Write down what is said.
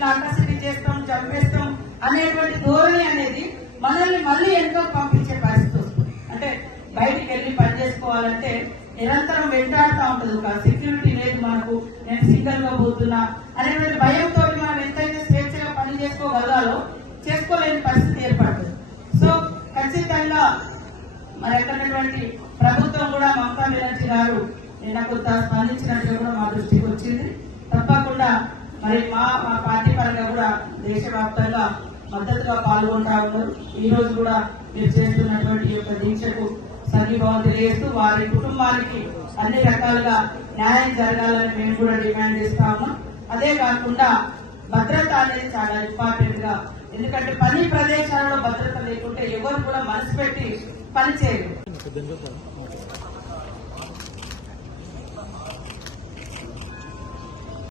ఇట్లా అట్రాసిటీ చేస్తాం, చంపేస్తాం అనేటువంటి ధోరణి అనేది మనల్ని మళ్ళీ ఎంతో పంపించే పరిస్థితి వస్తుంది. అంటే బయటికి వెళ్ళి పని చేసుకోవాలంటే నిరంతరం వెంటాడుతూ ఉంటుంది. ఒక సెక్యూరిటీ లేదు మనకు, నేను సింగిల్ గా పోతున్నా అనేటువంటి భయంతో మనం ఎంతైతే స్వేచ్ఛగా పని చేసుకోగలగాలో చేసుకోలేని పరిస్థితి ఏర్పడుతుంది. సో ఖచ్చితంగా మరి ఎక్కడటువంటి ప్రభుత్వం కూడా మమతా బెనర్జీ గారు నిన్న కొంత స్పందించినట్టు కూడా మా దృష్టికి వచ్చింది. తప్పకుండా మరి మా పార్టీ పరంగా కూడా దేశవ్యాప్తంగా మద్దతుగా పాల్గొంటా ఉన్నారు. ఈ రోజు కూడా మీరు చేస్తున్నటువంటి యొక్క దీక్షకు సంఘీభావం తెలియజేస్తూ వారి కుటుంబానికి అన్ని రకాలుగా న్యాయం జరగాలని మేము కూడా డిమాండ్ చేస్తా ఉన్నాం. అదే కాకుండా భద్రత అనేది చాలా ఇంపార్టెంట్ గా, ఎందుకంటే పని ప్రదేశాలలో భద్రత లేకుంటే ఎవరు కూడా మనసు పెట్టి పని చేయరు.